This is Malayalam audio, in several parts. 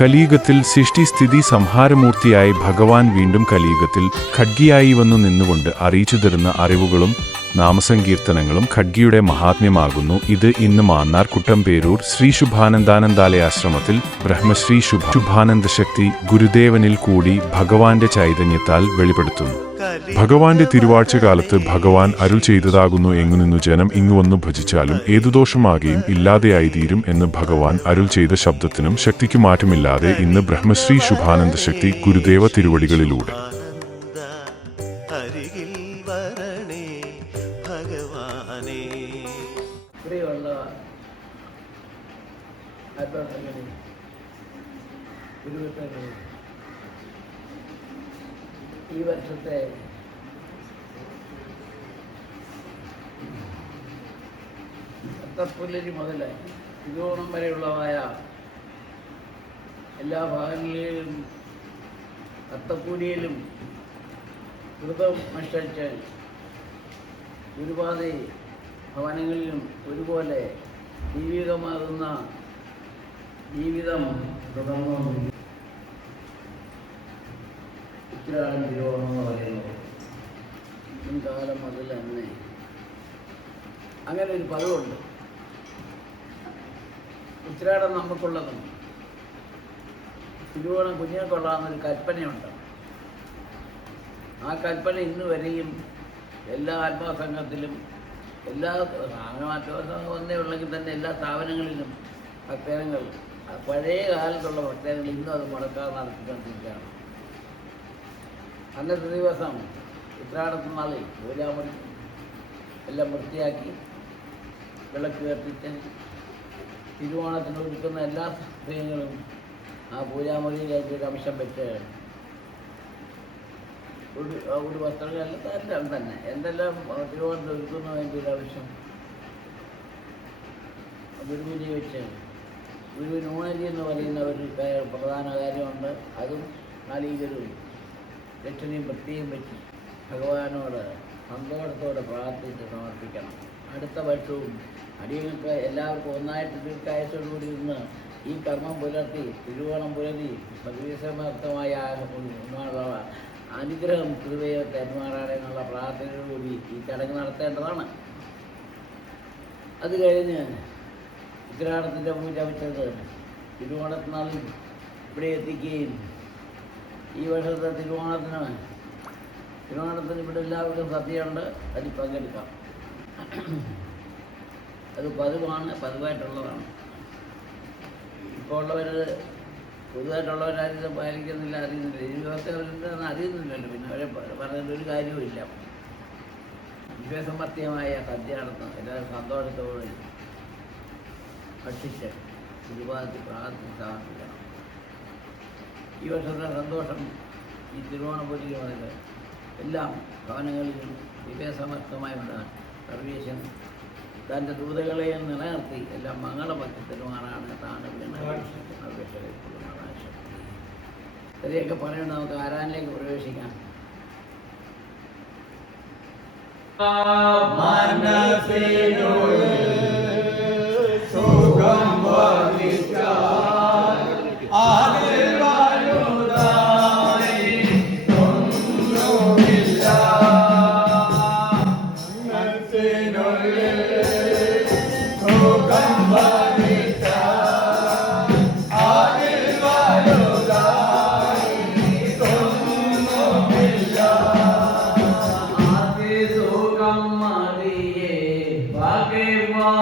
കലിയുഗത്തിൽ സൃഷ്ടിസ്ഥിതി സംഹാരമൂർത്തിയായി ഭഗവാൻ വീണ്ടും കലിയുഗത്തിൽ ഖഡ്ഗിയായി വന്നു നിന്നുകൊണ്ട് അറിയിച്ചു തരുന്ന അറിവുകളും നാമസങ്കീർത്തനങ്ങളും ഖഡ്ഗിയുടെ മഹാത്മ്യമാകുന്നു. ഇത് ഇന്ന് മാന്നാർ കുട്ടമ്പേരൂർ ശ്രീ ശുഭാനന്ദാനന്ദാലയാശ്രമത്തിൽ ബ്രഹ്മശ്രീ ശുഭാനന്ദശക്തി ഗുരുദേവനിൽ കൂടി ഭഗവാന്റെ ചൈതന്യത്താൽ വെളിപ്പെടുത്തുന്നു. ഭഗവാന്റെ തിരുവാഴ്ചകാലത്ത് ഭഗവാൻ അരുൾ ചെയ്തതാകുന്നു, എങ്ങുനിന്നു ജനം ഇങ്ങുവന്നു ഭജിച്ചാലും ഏതു ദോഷമാകുകയും ഇല്ലാതെയായിത്തീരും എന്ന് ഭഗവാൻ അരുൾ ചെയ്ത ശബ്ദത്തിനും ശക്തിക്കു മാറ്റമില്ലാതെ ഇന്ന് ബ്രഹ്മശ്രീ ശുഭാനന്ദശക്തി ഗുരുദേവ തിരുവടികളിലൂടെ ഈ വർഷത്തെ അത്തപ്പുലരി മുതൽ തിരുവോണം വരെയുള്ളതായ എല്ലാ ഭാഗങ്ങളിലും അത്തപ്പൂരിയിലും വ്രതം അനുഷ്ഠിച്ച് ഒരുപാട് ഭവനങ്ങളിലും ഒരുപോലെ ദൈവികമാകുന്ന ജീവിതം തുടർന്നു. ഉത്രാടം തിരുവോണം എന്ന് പറയുന്നത് മുൻകാലം മുതൽ തന്നെ അങ്ങനെ ഒരു പദമുണ്ട്. ഉത്രാടം നമുക്കുള്ളതും തിരുവോണം കുഞ്ഞുങ്ങൾക്കുള്ളതെന്നൊരു കൽപ്പനയുണ്ട്. ആ കൽപ്പന ഇന്ന് വരെയും എല്ലാ ആത്മസംഘത്തിലും എല്ലാ ആത്മസംഘം ഒന്നേ ഉള്ളെങ്കിൽ തന്നെ എല്ലാ സ്ഥാപനങ്ങളിലും ഭക്തജനങ്ങൾ പഴയ കാലത്തുള്ള ഭക്തജനങ്ങൾ ഇന്നും അത് മുടക്കാതെ നടത്തിക്കൊണ്ടിരിക്കുകയാണ്. അന്നത്തെ ദിവസം ഉത്രാടത്തിന് നാളിൽ പൂജാമുറി എല്ലാം വൃത്തിയാക്കി വിളക്ക് കത്തിച്ച് തിരുവോണത്തിന് ഒരുക്കുന്ന എല്ലാ സ്ത്രീകളും ആ പൂജാമുറിയിലേക്ക് ഒരു അംശം വെച്ച് ഒരു വസ്ത്രങ്ങളെല്ലാം തന്നെ എന്തെല്ലാം തിരുവോണത്തിന് ഒരുക്കുന്ന വേണ്ടി ഒരു ആവശ്യം ഗുരുവിനെ വെച്ച് ഗുരുവിന് ഊണരി എന്ന് പറയുന്ന ഒരു പ്രധാന കാര്യമുണ്ട്. അതും നാളീകരവും ദക്ഷിണയും വൃത്തിയും വെച്ച് ഭഗവാനോട് സന്തോഷത്തോടെ പ്രാർത്ഥിച്ച് സമർപ്പിക്കണം. അടുത്ത വർഷവും അടിയങ്ങൾക്ക് എല്ലാവർക്കും ഒന്നായിട്ട് ദീർഘായുസ്സോടുകൂടി ഇന്ന് ഈ കർമ്മം പുലർത്തി തിരുവോണം പുലർത്തി സർവീസമർത്ഥമായ അനുഗ്രഹം കൃപയെ തെന്മാറാടെന്നുള്ള പ്രാർത്ഥനയോടുകൂടി ഈ ചടങ്ങ് നടത്തേണ്ടതാണ്. അത് കഴിഞ്ഞ് ഉത്രാടത്തിൻ്റെ പൂജ വെച്ചത് തിരുവോണത്തിനാളിൽ ഇവിടെ എത്തിക്കുകയും ഈ വർഷത്തെ തിരുവോണത്തിന് ഇവിടെ എല്ലാവർക്കും സദ്യയുണ്ട്, അതിൽ പങ്കെടുക്കാം. അത് പതിവായിട്ടുള്ളതാണ്. ഇപ്പോൾ ഉള്ളവർ പുതുതായിട്ടുള്ളവരാരും പാലിക്കുന്നില്ല, അറിയുന്നില്ല. ഈ ദിവസത്തെ അവരെന്താണെന്ന് അറിയുന്നില്ലല്ലോ. പിന്നെ അവരെ പറഞ്ഞിട്ട് ഒരു കാര്യവുമില്ല. വിശ്വസമർത്ഥ്യമായ സദ്യ നടത്തും എല്ലാവരും സന്തോഷത്തോടെ ഭക്ഷിച്ച് ഒരുപാട് പ്രാർത്ഥന സമർപ്പിക്കണം. ഈ വർഷത്തെ സന്തോഷം ഈ തിരുവോണപുരി മുതൽ എല്ലാം ഭവനങ്ങളിലും വിവേകസമർത്ഥമായി ഉണ്ടാകും. സർവീശൻ തൻ്റെ ദൂതകളെയും നിലനിർത്തി എല്ലാം മംഗളമൊക്കെ തരുമാറാണ് താൻ അപേക്ഷ. ഇവരെയൊക്കെ പറയുന്നത് നമുക്ക് ആരാനിലേക്ക് പ്രവേശിക്കാം. Bhagavad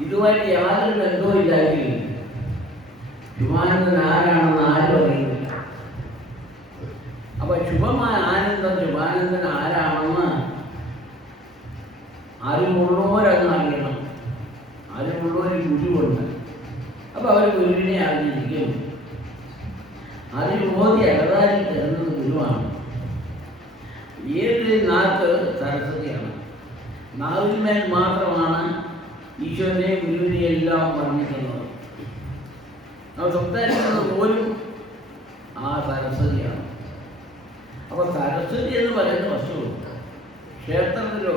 ഇതുമായിട്ട് യാതൊരു ബന്ധവും ഇല്ലെങ്കിൽ ശുഭാനന്ദൻ ആരാണെന്ന് ആരും അറിയുന്നില്ല. അപ്പൊ ശുഭമായ ആനന്ദം ശുഭാനന്ദൻ ആരാണെന്ന് അറിവുള്ളവരങ്ങ് അറിയണം. അറിവുള്ളവർ ഗുരുവുണ്ട്. അപ്പൊ അവർ ഗുരുവിനെ അറിഞ്ഞിരിക്കും. അറിവുബോധി അകതാരിൽ തരുന്നത് ഗുരുവാണ്. ഏത് നാക്ക് സരസ്വതിയാണ്. നാവിന്മേൽ മാത്രമാണ് ഈശ്വരനെ ഗുരുവിനെ എല്ലാം വർണ്ണിക്കുന്നത്. നമ്മൾ സംസാരിക്കുന്നത് പോലും ആ സരസ്വതിയാണ്. അപ്പോൾ സരസ്വതി എന്ന് പറയുന്ന വസ്തു ക്ഷേത്രത്തിലോ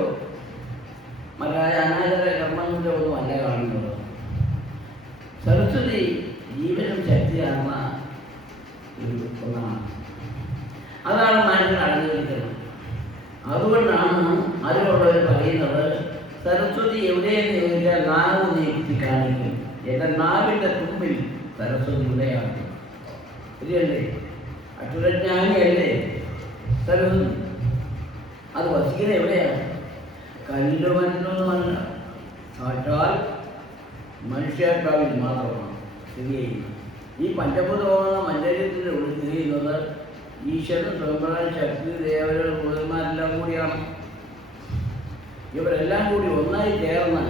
മറ്റായ അനാചാര കർമ്മങ്ങളിലോ ഒന്നും അല്ല കാണുന്നത്. സരസ്വതി ജീവനും ശക്തിയാകുന്ന ഒരു ഒന്നാണ്. അതാണ് മനസ്സിൽ അടങ്ങിയിരിക്കുന്നത്. അതുകൊണ്ടാണ് അറിവുള്ളവർ പറയുന്നത് സരസ്വതി എവിടെയെന്ന് ചോദിച്ചാൽ നാവ് നീക്കി കാണിക്കും. എൻ്റെ നാവിൻ്റെ തുമ്പിൽ സരസ്വതിയുടെയാണ്. ശരിയല്ലേ? അക്ഷരജ്ഞാനിയല്ലേ സരസ്വതി? അത് വസിക്കുന്നത് എവിടെയാണ്? കല്ല് മറ്റൊന്നുമല്ല, സാക്ഷാൽ മനുഷ്യാത്മാവിൽ മാത്രമാണ് സ്ഥിതി ചെയ്യുന്നത്. ഈ പഞ്ചഭൂതമാകുന്ന മഞ്ചരീരത്തിൻ്റെ ഉള്ളിൽ സ്ഥിതി ചെയ്യുന്നത് ഈശ്വരൻ, സ്വയംപ്രകാശ ശക്തി, ദേവതകൾ, ഭൂതന്മാരെല്ലാം കൂടിയാണ്. ഇവരെല്ലാം കൂടി ഒന്നായി ചേർന്ന്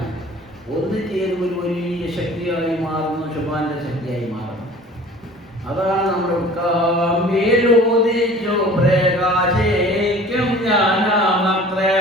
ഒന്നിച്ചേരും ഒരു വലിയ ശക്തിയായി മാറുന്നു, ശുഭാന്റെ ശക്തിയായി മാറുന്നു. അതാണ് നമ്മുടെ ഉൾക്കാമ്പേലോദിച്ചോ പ്രകാശേക്കും ജ്ഞാനമത്രേ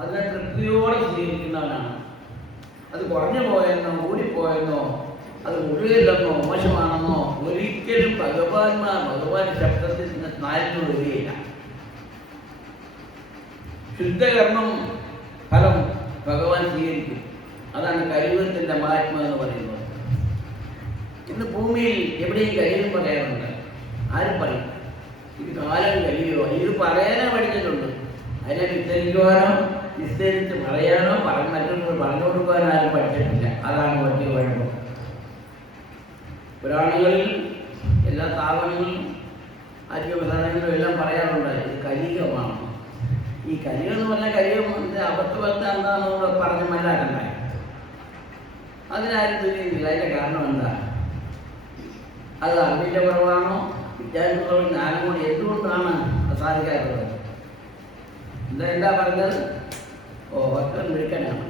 അതിനെ തൃപ്തിയോടെ സ്വീകരിക്കുന്നവനാണ്. അത് കുറഞ്ഞു പോയെന്നോ കൂടിപ്പോയെന്നോ അത് മുഴുകില്ലെന്നോ മോശമാണെന്നോ ഒരിക്കലും ഭഗവാൻ ശബ്ദത്തിൽ നിന്ന് താഴ്ന്നു വരികയില്ല. ശുദ്ധകർമ്മം ഫലം ഭഗവാൻ സ്വീകരിക്കും. അതാണ് കലിയുഗത്തിൻ്റെ മഹാത്മ എന്ന് പറയുന്നത്. ഇന്ന് ഭൂമിയിൽ എവിടെയും കലിയുഗം പറയാറുണ്ട്. ആരും പറയും ഇത് കാലം കഴിയുമോ? ഇത് പറയാനോ പഠിച്ചിട്ടുണ്ട്. അതിനെ വിസ്തരിക്കുവാനോ വിസ്തരിച്ച് പറയാനോ മറ്റുള്ളവർ പറഞ്ഞു കൊടുക്കുവാനോ ആരും പഠിച്ചിട്ടില്ല. അതാണ് വലിയ കുഴപ്പം. പുരാണങ്ങളിൽ എല്ലാ സ്ഥാപനങ്ങളിലും ആത്മീയപ്രധാനങ്ങളിലും എല്ലാം പറയാറുണ്ട് ഇത് കലിയുഗമാണ്. ഈ കലിയുഗം എന്ന് പറഞ്ഞാൽ കലിയുഗം അബദ്ധബദ്ധ എന്താണെന്ന് പറഞ്ഞ് മനസ്സിലാക്കണ്ടായി. അതിനാരും തിരിയുന്നില്ല. അതിൻ്റെ കാരണം എന്താ? അത് അറിവിൻ്റെ കുറവാണോ വിദ്യാർത്ഥികളോട് ജ്ഞാനം കൂടി എന്തുകൊണ്ടാണ് സാധിക്കാത്തത്? എന്താ പറഞ്ഞത്? ഭക്തൻ മിടുക്കനാണ്.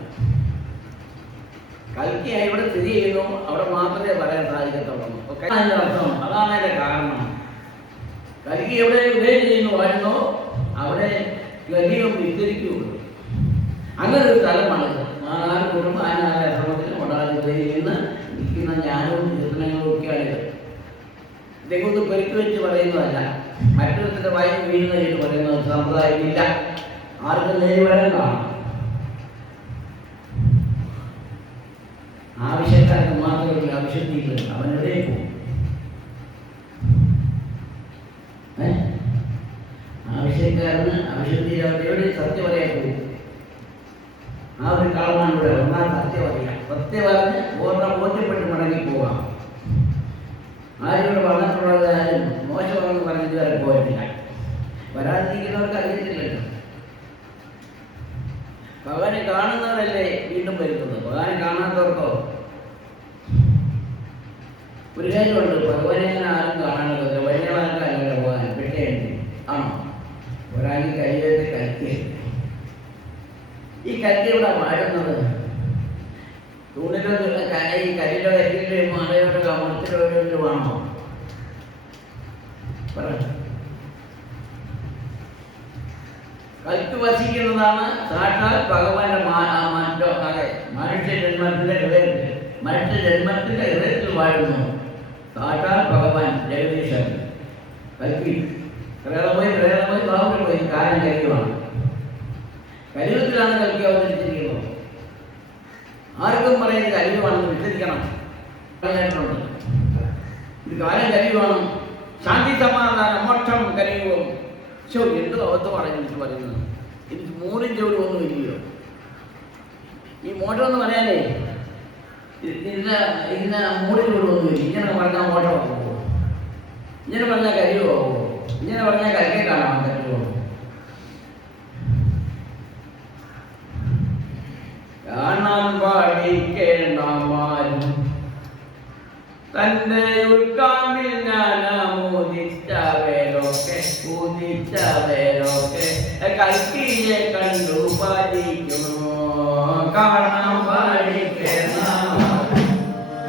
കൽക്കി എവിടെ സ്ഥിതി ചെയ്യുന്നു അവിടെ മാത്രമേ പറയാൻ സാധിക്കത്തുള്ളൂ. അതിൻ്റെ അർത്ഥം അതാണ് അതിൻ്റെ കാരണം. കൽക്കി എവിടെ ഉദയം ചെയ്യുന്നു വാഴുന്നോ അവിടെ കലിയും വിസ്തരിക്കുകയുള്ളൂ. അങ്ങനെ ഒരു സ്ഥലമാണ് നാലാറ് കുടുംബം ആനാല ശ്രമത്തിൽ നിന്ന് നിൽക്കുന്ന ജ്ഞാനവും കീർത്തനങ്ങളും ഒക്കെയാണിത്. ഇതേക്കൊന്ന് പെരുക്കി വെച്ച് പറയുന്നതല്ല, മറ്റൊരുത്തിൻ്റെ വായി വീഴുന്ന ചെയ്ത് പറയുന്ന സമ്പ്രദായമില്ല. ആർക്കും നേരി വരേണ്ടതാണ്. ആവശ്യക്കാർക്ക് മാത്രമല്ല ആവശ്യത്തില്ല. അവൻ എവിടെയും പോകും. ആവശ്യക്കാരന് ആവശ്യത്തിൽ അവരുടെ സത്യം പറയാൻ പോകും. ആ ഒരു കളമാണ് ഇവിടെ. ഒന്നാം സത്യം അറിയാം. സത്യം പറഞ്ഞ് ബോധ്യപ്പെട്ട് മടങ്ങി പോവാം. ആരോട് പറഞ്ഞിട്ടുള്ളത് ആരും മോശമാണെന്ന് പറഞ്ഞിട്ട് വരെ പോയിട്ടില്ല. വരാതിരിക്കുന്നവർക്ക് അറിയത്തില്ലല്ലോ. ഭഗവാനെ കാണുന്നവരല്ലേ വീണ്ടും വരുന്നത്. ഭഗവാനെ കാണാത്തവർക്കോ ഒരു കാര്യമുണ്ട്, ഭഗവാനെ അങ്ങനെ ആരും കാണാനല്ല. വൈദ്യവാനക്കാരല്ല ഭഗവാൻ പെട്ടേണ്ടി ആണോ? ഒരാൾ കയ്യിലേക്ക് കൽക്കി, ഈ കൽക്കി ഇവിടെ വാഴുന്നത് തൂണിലോ ഈ കരിയിലോ കരിയിലോ മലയോടെ കമത്തിലോ ആണോ? കൽക്ക് വസിക്കുന്നതാണ് സാക്ഷാൽ ഭഗവാന്റെ മനുഷ്യ ജന്മത്തിന്റെ ഹൃദയത്തിൽ, മനുഷ്യ ജന്മത്തിന്റെ ഹൃദയത്തിൽ വാഴുന്നു സാക്ഷാൽ ഭഗവാൻ ജഗദീശൻ. കൽക്കി പ്രേതമായി ബാബുവിൽ പോയി കാര്യം കഴിയുവാണ്. കലിയുഗത്തിലാണ് കൽക്കി അവതരിച്ചിരിക്കുന്നത്. ആർക്കും പറയുന്നത് കലിയുഗമാണെന്ന് വിശ്വസിക്കണം. ഇത് കാലം കലിയുഗമാണ്, ശാന്തി സമാധാനം മോക്ഷം കലിയുഗം. ശോ, എന്തോ അബദ്ധമാണ് എനിക്ക് പറയുന്നത്. എനിക്ക് മൂന്നും ചുവടും ഒന്നും ഇല്ലയോ. ഈ മോട്ടം എന്ന് പറയാനേ ഇന്ന മൂന്ന് ചുവടുമൊന്നുമില്ല. ഇങ്ങനെ പറഞ്ഞാൽ മോട്ടമാകുമോ? ഇങ്ങനെ പറഞ്ഞാൽ കരിയുമോ? ഇങ്ങനെ പറഞ്ഞാൽ കരിക്കെ കാണാൻ പറ്റുമോ? കാണാൻ പാടിക്കേണ്ടാമാരും തന്റെ ഉൾക്കാമ്പിൽ ഞാനൂതിച്ചവരൊക്കെ കൽക്കിയെ കണ്ടു പാലിക്കുന്നു. കാണാൻ പാടിക്കേണ്ടാമാരും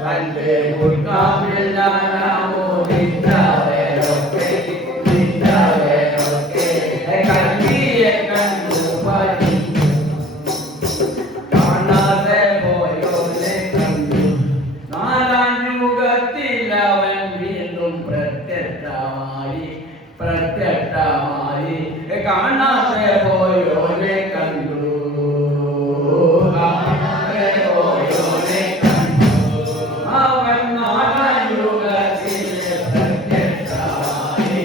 തന്റെ ഉൾക്കാമ്പിൽ ഞാനൂതിച്ചവരൊക്കെ കൽക്കിയെ കണ്ടു പാലിക്കുന്നു. കാണാതെ പോയോനെ കണ്ടു നാലാം യുഗത്തിലവൻ വീണ്ടും പ്രത്യക്ഷമായി. കാണാതെ പോയോനെ കണ്ടു, കാണാതെ പോയോനെ കണ്ടു. അവൻ നാലാം യുഗത്തിലെ പ്രത്യക്ഷമായി.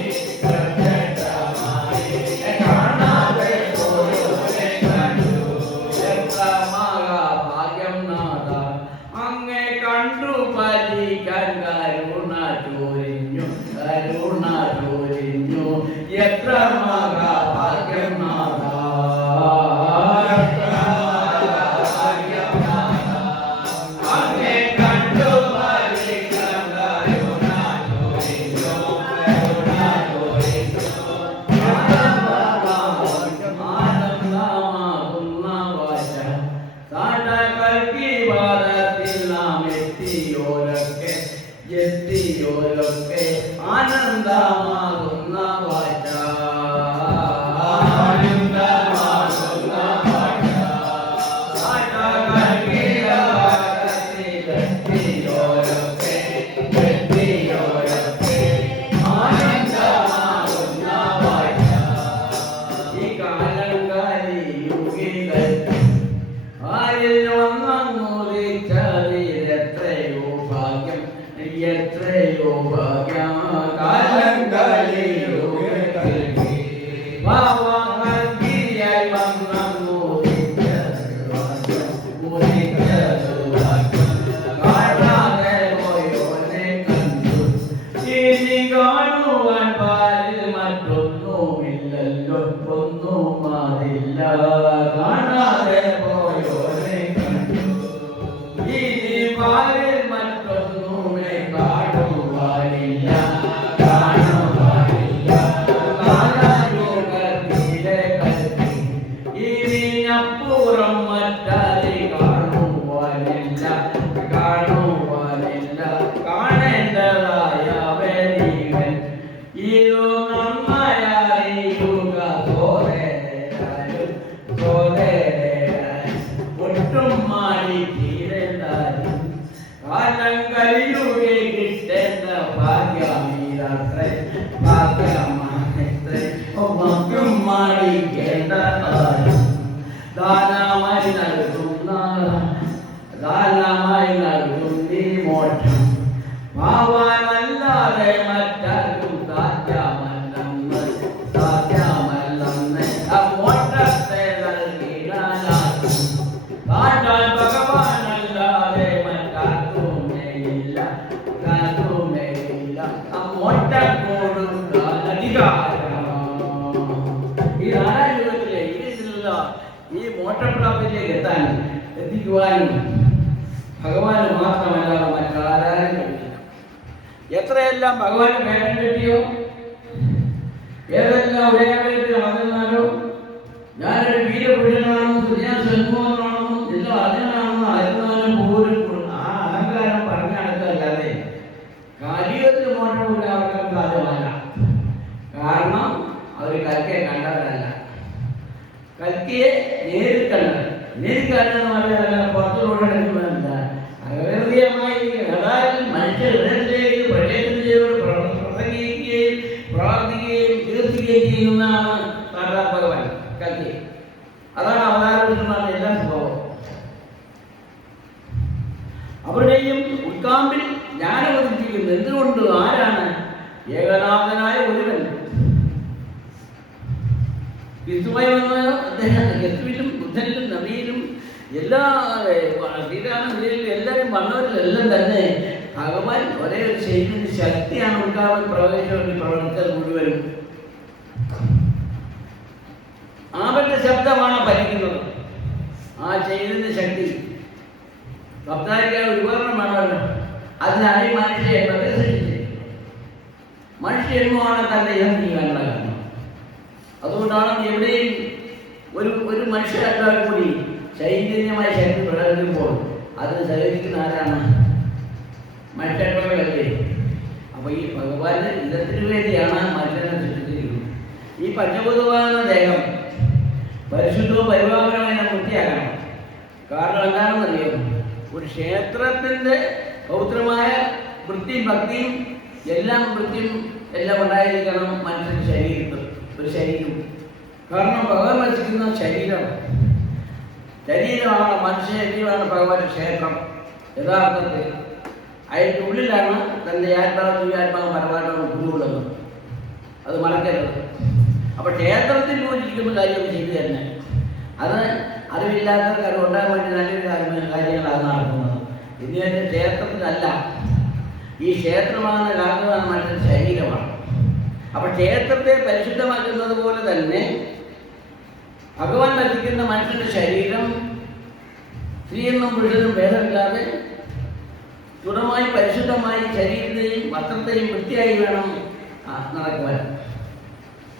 കാണാതെ പോയോനെ കണ്ടു. ഭാഗ്യം നാഥ അങ്ങെ കണ്ടു പലിക്കാൻ കരുണ ചൊരിഞ്ഞു. എത്ര മഹാഭാഗ്യം നാഥ, അങ്ങെ കണ്ടു പലിക്കാൻ കരുണ ചൊരിഞ്ഞു. ആനന്ദമാകുന്ന വാച സാക്ഷാൽക്കി വാദത്തിൽ നാം എത്തിയോരൊക്കെ ആനന്ദമാകുന്ന വാച, ആനന്ദമാകുന്ന വാച സാക്ഷാൽക്കി വാദത്തിൽ എത്തിയോരൊക്കെ ആനന്ദമാകുന്ന വാച. ഈ കാലം കലിയുഗികൾ ആരിൽ വന്നൂതിച്ചതിലെത്രയോ ഭാഗ്യം, എത്രയോ ഭാഗ്യം. കാലം കലിയുഗത്തിൽ ഭാവകൽക്കിയായി കാണാതെ പോയോനെ കണ്ടു. ഇനി കാണുവാൻ പാലിൽ മറ്റൊന്നുമില്ലല്ലോ, ഒന്നും മാറില്ല. കാണാതെ പോയോനെ കണ്ടു. ഇനി പാലിൽ മറ്റൊന്നുമേ കാണുവാനില്ല. ഇതിനപ്പുറം മറ്റാരെ കാണുവാനില്ല. കാണേണ്ടതായ വരികൾ ഇതു നന്നായിരിക്കുക. ഒട്ടും മാറി തീരേണ്ടാരും കാലം കഴിയുകെ കിട്ടേണ്ട ഭാഗ്യമീരത്രേ. മക്കും മാടിക്കേണ്ട ദാനമായി നൽകും നീ മോക്ഷം. ഭാവാനല്ലാതെ മറ്റാർക്കും സാധ്യമല്ലെന്ന് മോക്ഷത്തെ നൽകിടാനാകും. കാട്ടാൻ ഭഗവാനല്ലാതെ മറ്റാർക്കുമേയില്ല. മോക്ഷം കൊടുക്കാൻ അധികാരം ഈ നാരായണത്തിലെ ഈ മോക്ഷപ്രാപ്തി സ്തുതിക്കുവാനും ഭഗവാന് മാത്രമല്ലാതെ മറ്റാരും കഴിയില്ല. എത്രയെല്ലാം ഭഗവാന് വേഷം കിട്ടിയോ, ഏതെല്ലാം ഒരേ വീട്ടിൽ നടന്നാലോ, ഞാനൊരു വീരപുരുഷനാണെന്നും സന്യാസന്മാരാണെന്നും എല്ലാം അതിനാണെന്നും അറിയുന്നതിന് പോലും ആ അഹങ്കാരം പറഞ്ഞു നടക്കല്ലാതെ കാര്യത്തിൽ മോശമില്ല അവർക്ക് സാധ്യമല്ല. കാരണം അവർ കൽക്കയെ കണ്ടവരല്ല, കൽക്കയെ നേരിട്ടാണെന്ന് പറയാനല്ല പുറത്തുകൂടെ എടുക്കുന്നതല്ല. അകൃതീയമായി മനുഷ്യ ഹൃദയത്തിലേക്ക് പ്രവേശനം ചെയ്തോട് പ്രസംഗിക്കുകയും പ്രാർത്ഥിക്കുകയും കീർത്തിക്കുകയും ചെയ്യുന്നതാണ് സാക്ഷാത് ഭഗവാൻ കൽക്കി. അതാണ് അവതാരപുരുഷന്മാരുടെ എല്ലാ സ്വഭാവം. അവരുടെയും ഉൾക്കാമ്പിൽ ജ്ഞാനം ഉദിപ്പിക്കുന്നത് എന്തുകൊണ്ട്? ആരാണ്? ഏകനാഥനായ ഒരുവൻ ക്രിസ്തുവായി വന്ന അദ്ദേഹം ക്രിസ്തുവിലും ബുദ്ധനിലും നബിയിലും എല്ലാ ശ്രീരാമനിലും എല്ലാവരും വന്നവരിലെല്ലാം തന്നെ ഭഗവാൻ ഒരേ ഒരു ശരീരത്തിന്റെ ശക്തിയാണ് ഉൾക്കാവൽ പ്രവേശിച്ചു പ്രവർത്തിച്ചത് മുഴുവനും. അവന്റെ ശബ്ദമാണ് ഭരിക്കുന്നത്. ആ ചൈതന്യ ശക്തി സംസാരിക്കാൻ ഒരു ഉപകരണമാണല്ലോ. അതിനാണ് മനുഷ്യയെ പ്രദർശിപ്പിച്ചത്. മനുഷ്യനുമാണ് തന്റെ ഇതം ചെയ്യാനുള്ള കാരണം. അതുകൊണ്ടാണ് എവിടെയും ഒരു മനുഷ്യരാൽ കൂടി ചൈതന്യമായ ശക്തി പ്രകടിക്കുമ്പോൾ അത് സഹകരിക്കുന്ന ആരാണ്? മനുഷ്യர்களല്ലേ. അപ്പൊ ഈ ഭഗവാന്റെ ഇതത്തിന് വേണ്ടിയാണ് മനുഷ്യനെ സൃഷ്ടിച്ചിരിക്കുന്നത്. ഈ പഞ്ചഭൂതമാകുന്ന ദേഹം പരിശുദ്ധവും പരിപാലനമായി നാം വൃത്തിയാക്കണം. കാരണം എന്താണെന്നറിയാം, ഒരു ക്ഷേത്രത്തിന്റെ പൗത്രമായ വൃത്തിയും ഭക്തിയും എല്ലാം ഉണ്ടായിരിക്കണം മനുഷ്യന്റെ ശരീരത്തിൽ. ഒരു ശരീരം, കാരണം ഭഗവാൻ വസിക്കുന്ന ശരീരമാണ്. മനുഷ്യ ശരീരമാണ് ഭഗവാന്റെ ക്ഷേത്രം. യഥാർത്ഥത്തിൽ അതിൻ്റെ ഉള്ളിലാണ് തൻ്റെ ആത്മാവ് ജീവാത്മാവ് പരമാത്മാവ് ഗുരുവുള്ളത്. അത് മറക്കരുത്. അപ്പൊ ക്ഷേത്രത്തിൽ പൂജിക്കുന്ന കാര്യം ചെയ്തു തന്നെ അത് അറിവില്ലാത്തവർക്ക് അത് ഉണ്ടാകാൻ വേണ്ടി നല്ലൊരു കാര്യങ്ങളാണ് നടക്കുന്നത്. ഇതിന്റെ ക്ഷേത്രത്തിലല്ല, ഈ ക്ഷേത്രമാണ് കാരണമാണ് മറ്റൊരു ശരീരമാണ്. അപ്പൊ ക്ഷേത്രത്തെ പരിശുദ്ധമാക്കുന്നത് പോലെ തന്നെ ഭഗവാൻ വസിക്കുന്ന മനുഷ്യന്റെ ശരീരം സ്ത്രീയെന്നും പുരുഷനും ഭേദമില്ലാതെ ദൃഢമായി പരിശുദ്ധമായി ശരീരത്തെയും വസ്ത്രത്തെയും വൃത്തിയായി വേണം നടക്കുവാൻ.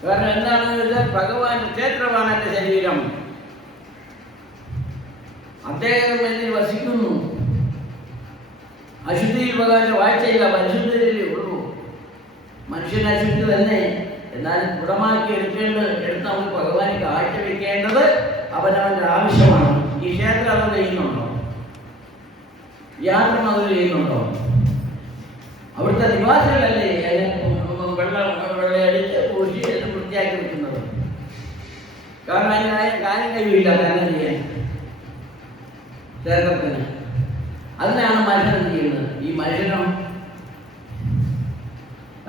കാരണം എന്താണെന്ന് വെച്ചാൽ ഭഗവാന്റെ ക്ഷേത്രമാണ് എൻ്റെ ശരീരം. അദ്ദേഹം എന്നിൽ വസിക്കുന്നു. അശുദ്ധിയിൽ ഭഗവാന്റെ വാഴ്ചയില്ല, പരിശുദ്ധിയിലേ ഉള്ളൂ. മനുഷ്യൻ അശുദ്ധി തന്നെ, എന്നാലും ദൃഢമാക്കി എടുത്ത് നമുക്ക് ഭഗവാനെ കാഴ്ചവെക്കേണ്ടത് അവനവൻ്റെ ആവശ്യമാണ്. ഈ ക്ഷേത്രം അത് ചെയ്യുന്നുണ്ടോ? യാത്ര അത് ചെയ്യുന്നുണ്ടോ? അവിടുത്തെ നിവാസികളല്ലേ വെള്ളമടിച്ച് പൂശി വൃത്തിയാക്കി വെക്കുന്നത്. കാരണം അതിനായ കാര്യം കഴിയില്ല കാരണം ചെയ്യാൻ ക്ഷേത്രത്തിന്. അതിനാണ് മനുഷ്യൻ ചെയ്യുന്നത്. ഈ മനുഷ്യനോ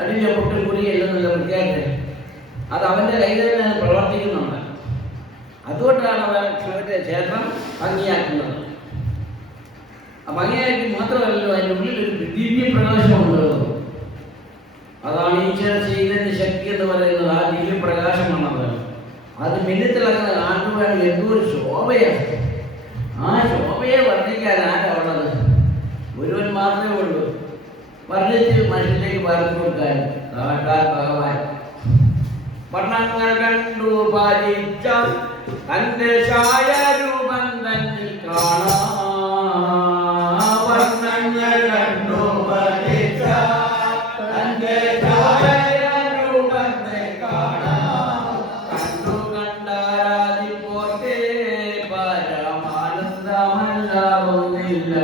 അതിൻ്റെ പൊട്ടും കുടിയെല്ലാം വൃത്തിയാക്കി അത് അവൻ്റെ കയ്യിൽ തന്നെ പ്രവർത്തിക്കുന്നുണ്ട്. അതുകൊണ്ടാണ് അവർ ക്ഷേത്രം ഭംഗിയാക്കുന്നത്. ആ ഭംഗിയാക്കി മാത്രമല്ലല്ലോ അതിൻ്റെ ഉള്ളിലൊരു ദിവ്യ പ്രകാശമുണ്ട്. അതാണ് ഈശ്വര ചൈതന്യ ശക്തി എന്ന് പറയുന്നത്. ആ ദിവ്യ പ്രകാശമാണത്. അത് മിന്നിത്തിളങ്ങുന്ന കാണുവാൻ എന്തോ ഒരു ശോഭയാണ്. ആ ശോഭയെ വർണ്ണിക്കാൻ ആരാ ഉള്ളത്? ഒരുവൻ മാത്രമേ ഉള്ളൂ. വർണ്ണിച്ച് മനുഷ്യലേക്ക് പറഞ്ഞു കൊടുക്കാൻ സാക്ഷാൽ ഭഗവാൻ. വർണ്ണങ്ങൾ കണ്ടു പാലിച്ച തന്റെ ഛായാരൂപം തന്നിൽ കാണാം. വർണ്ണങ്ങൾ കണ്ടു പാലിച്ച തന്റെ ഛായാരൂപത്തെ കാണാം. കണ്ടു കണ്ടാരാധിപ്പോട്ടെ പരമാനന്ദമല്ലാവുന്നില്ല.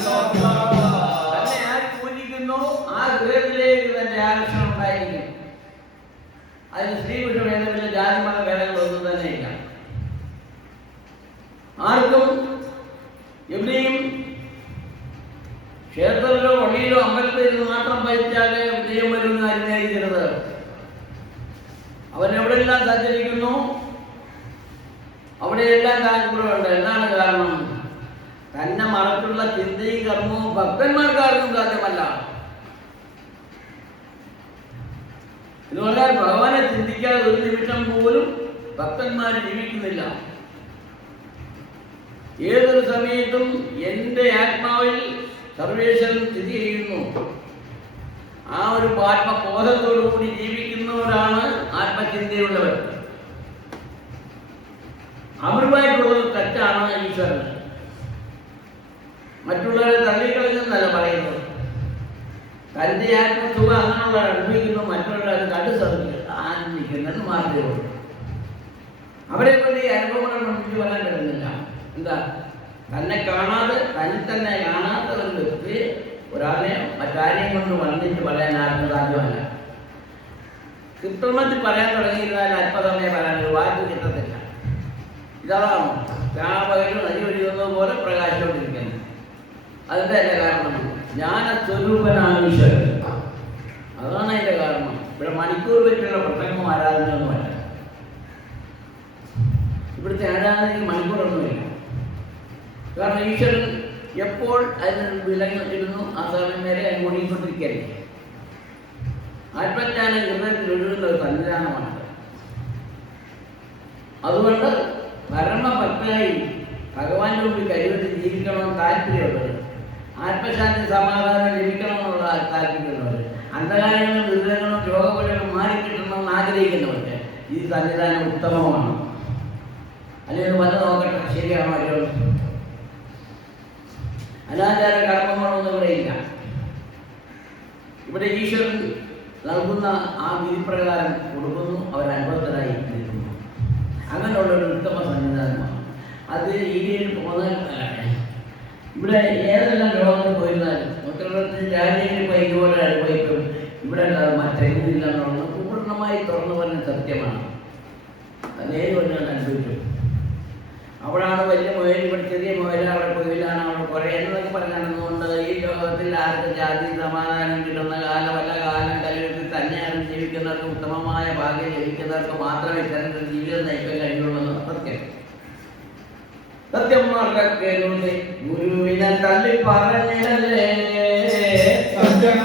തന്നെ ആര് പൂജിക്കുന്നു ആ ഗൃഹത്തിലേക്ക് തന്റെ ആകർഷണം ഉണ്ടായിരിക്കും. അതിന് സ്ത്രീ പുരുഷ ഭേദമില്ല, ജാതി മത ഭേദങ്ങളൊന്നും തന്നെയില്ല. ആർക്കും എവിടെയും ക്ഷേത്രത്തിലോ പള്ളിയിലോ അമ്പലത്തിലോ മാത്രം ഭരിച്ചാലേ ദൈവം വരുന്ന ആയിരുന്നത്. അവൻ എവിടെയെല്ലാം സഞ്ചരിക്കുന്നു അവിടെയെല്ലാം താല്പര്യമുണ്ട്. എന്താണ് കാരണം? തന്നെ മറച്ചുള്ള ചിന്തയും കർമ്മവും ഭക്തന്മാർക്കാർക്കും സാധ്യമല്ല. എന്ന് പറഞ്ഞാൽ ഭഗവാനെ ചിന്തിക്കാതെ ഒരു നിമിഷം പോലും ഭക്തന്മാർ ജീവിക്കുന്നില്ല. ഏതൊരു സമയത്തും എൻ്റെ ആത്മാവിൽ സർവേശ്വരൻ സ്ഥിതി ചെയ്യുന്നു. ആ ഒരു ആത്മബോധത്തോടുകൂടി ജീവിക്കുന്നവരാണ് ആത്മചിന്തയുള്ളവർ. അവരുമായിട്ടുള്ളത് തെറ്റാണ് ഈശ്വരൻ. മറ്റുള്ളവരെ തള്ളിക്കളഞ്ഞെന്നല്ല പറയുന്നത്. തൻ്റെ ആത്മസുഖം അങ്ങനെയുള്ള അനുഭവിക്കുന്നു, മറ്റുള്ളവരെ അത് ആനന്ദിക്കുന്നെന്ന് മാത്രമേ ഉള്ളൂ. അവരെ കൊണ്ട് ഈ അനുഭവങ്ങൾ നമുക്ക് പറയാൻ പറ്റുന്നില്ല. എന്താ? തന്നെ കാണാതെ തന്നെ കാണാത്ത ഒരു വ്യക്തി ഒരാളെ മറ്റാരെയും കൊണ്ട് വന്നിട്ട് പറയാൻ ആർക്കും സാധ്യമല്ല. കൃത്രിമത്തിൽ പറയാൻ തുടങ്ങിയിരുന്നാൽ അല്പതമേ പറയാൻ ഒരു വാക്ക് കിട്ടത്തില്ല. ഇതാണ് രാപകലും നദി ഒഴുകുന്നത് പോലെ പ്രകാശിച്ചുകൊണ്ടിരിക്കുന്നത്. അതിൻ്റെ തന്നെ കാരണം ജ്ഞാനസ്വരൂപനാണ് ഈശ്വരൻ. അതാണ് അതിൻ്റെ കാരണം. ഇവിടെ മണിക്കൂർ വെച്ചുള്ള പ്രസംഗം ആരാധനയൊന്നുമല്ല. ഇവിടുത്തെ ആരാധനയ്ക്ക് മണിക്കൂറൊന്നുമില്ല. കാരണം ഈശ്വരൻ എപ്പോൾ അതിന് വിലങ്ങിടുന്നു ആ സമയം വരെ അതിന് ഒഴുകിക്കൊണ്ടിരിക്കരുത്. ആത്മജ്ഞാനം ഹൃദയത്തിൽ ഒഴുകുന്ന ഒരു സന്നിധാനമാണ്. അതുകൊണ്ട് പരമഭക്തനായി ഭഗവാന്റെ മുമ്പിൽ കരുതി ജീവിക്കണമെന്ന് താല്പര്യമുള്ളത്, ആത്മശാന്തി സമാധാനം ലഭിക്കണമെന്നുള്ള താല്പര്യമുള്ളവർ, അന്ധകാരങ്ങളും ദുരിതങ്ങളും രോഗപീഠങ്ങളും മാറിക്കിട്ടണമെന്ന് ആഗ്രഹിക്കുന്നവർക്ക് ഈ സന്നിധാനം ഉത്തമമാണ്. അല്ലെങ്കിൽ വന്ന് നോക്കട്ടെ ശരിയാണോ അല്ലോ. അനാചാര കർമ്മങ്ങളൊന്നും ഇവിടെ ഇല്ല. ഇവിടെ ഈശ്വരൻ നൽകുന്ന ആ വിധിപ്രകാരം കൊടുക്കുന്നു, അവരനുഭവത്തിനായി നിൽക്കുന്നു. അങ്ങനെയുള്ളൊരു ഉത്തമ സന്നിധാനമാണ്. അത് ഇന്ത്യയിൽ പോകുന്ന ഇവിടെ ഏതെല്ലാം ലോകത്തിൽ പോയിരുന്നാലും മറ്റുള്ളവർക്ക് രാജ്യങ്ങളിൽ പോയി ഇതുപോലെ അനുഭവിക്കും. ഇവിടെ മറ്റെങ്ങുമില്ല എന്നുള്ളത് പൂർണ്ണമായി തുറന്നു പറഞ്ഞ സത്യമാണ്. അതേത് കൊണ്ടാണ് അനുഭവിച്ചു. അവിടാണ് വലിയ മുയൽ, ഇവിടെ ചെറിയ മുയൽ, അവിടെ കൊയിലാണ്, അവിടെ കുറേ എന്നൊക്കെ പറഞ്ഞുകൊണ്ട് ഈ ലോകത്തിൽ ആർക്കും ജാതി സമാധാനം കിട്ടുന്ന കാലം വല്ല കാലം കലിയുത്തിൽ തന്നെയാണ് ജീവിക്കുന്നവർക്ക് ഉത്തമമായ ഭാഗ്യം ലഭിക്കുന്നവർക്ക് മാത്രമേ ഇത്തരത്തിൽ ജീവിതം നയിക്കാൻ കഴിയുള്ളൂ. സത്യം സത്യം മറക്കരുത്, ഗുരുവിനെ തള്ളി പറഞ്ഞിടല്ലേ. സത്യം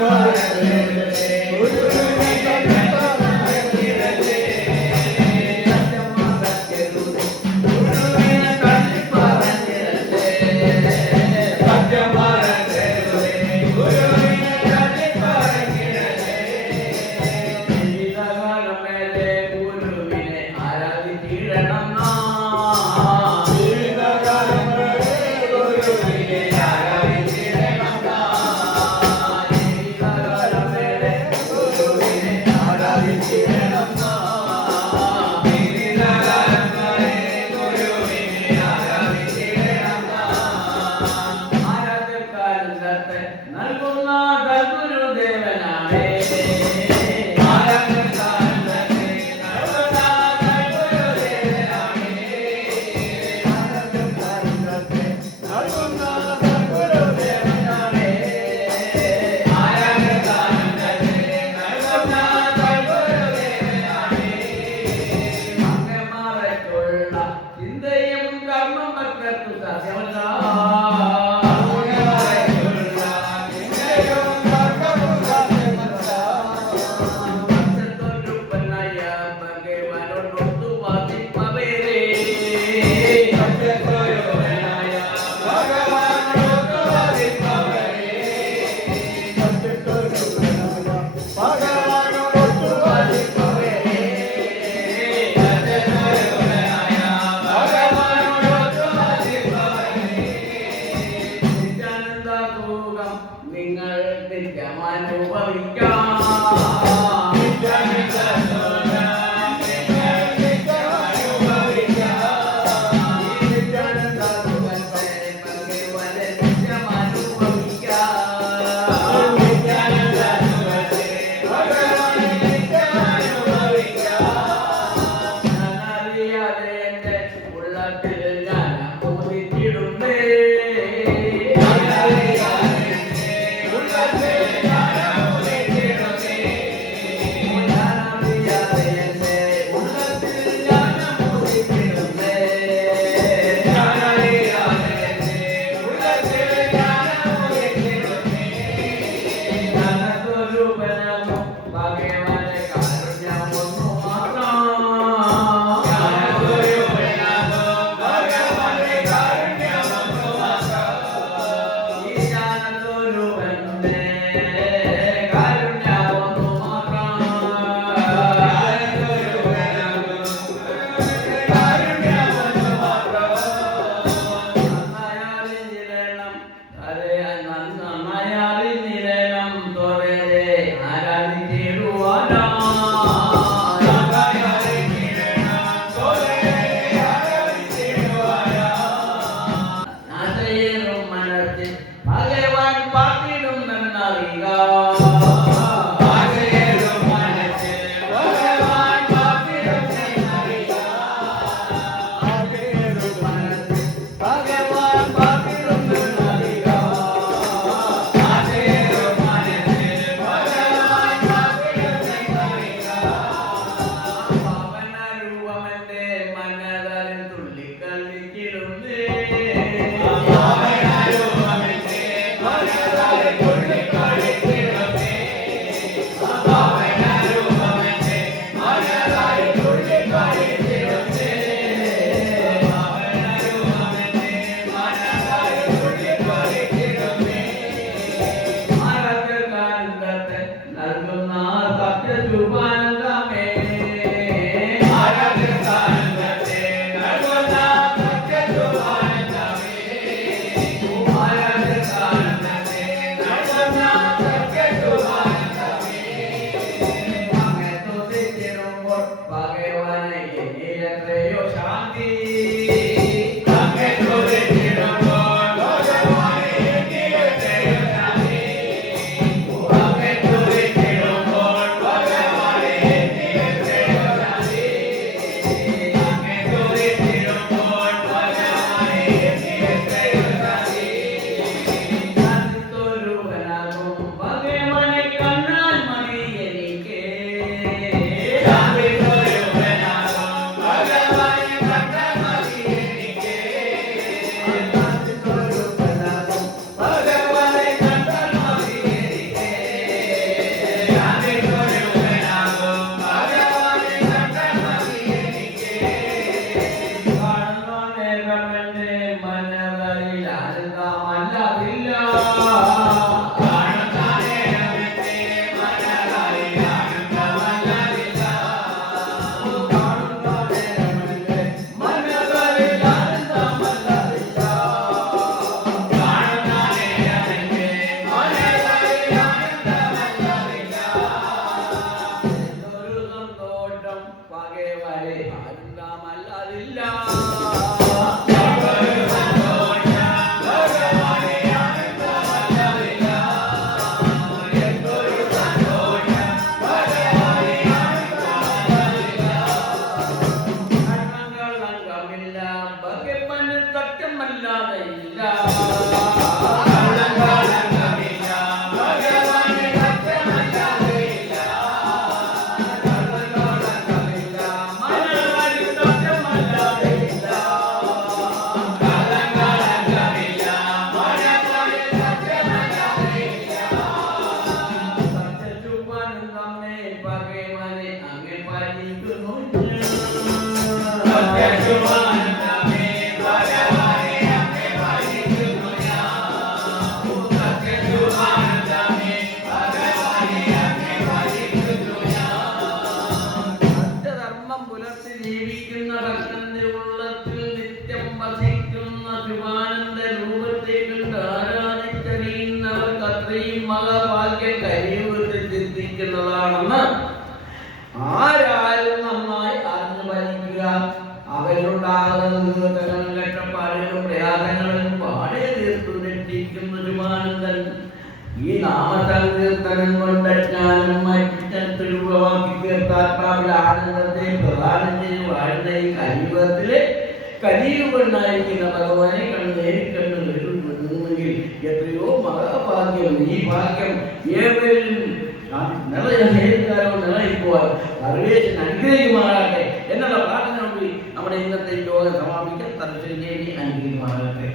അനുഭവിക്കാം. നന്നായി അറിഞ്ഞിടണം തോരരെ ആരാധിച്ചിടുവാനാ ഭഗവാൻ പാട്ടിടും എന്നറിയുക മഹാഭാഗ്യം കഴിയുമ്പോൾ ചിന്തിക്കുന്നതാണെന്ന് ആരാലും നന്നായി അറിഞ്ഞു ഭരിക്കുക. അവരുണ്ടാകുന്ന കഷ്ടപ്പാടുകളും പ്രയാസങ്ങളും പാടെ തീർത്തു രക്ഷിക്കുന്ന ശുഭാനന്ദൻ ഈ നാമസങ്കീർത്തനം കൊണ്ട് ജ്ഞാനം രൂപമാക്കി തീർത്ഥാത്മാവിലെ ആനന്ദത്തെ പ്രദാനം ചെയ്ത് വാഴുന്ന ഈ കലിയുഗത്തിലെ കലിയുഗണ്ടായിരിക്കുന്ന ഭഗവാനെ നേരിക്കണ്ട് വരുമെങ്കിൽ എത്രയോ മഹാഭാഗ്യം. ഈ ഭാഗ്യം ഏവരിലും നിലനിൽക്കുവാൻ സർവേശൻ അനുഗ്രഹിക്കുമാറാകട്ടെ എന്നുള്ള പ്രാർത്ഥന കൊണ്ട് നമ്മുടെ ഇന്നത്തെ യോഗ സമാപിക്കാൻ തലശ്ശേരി അനുഗ്രഹിക്കുമാറാകട്ടെ.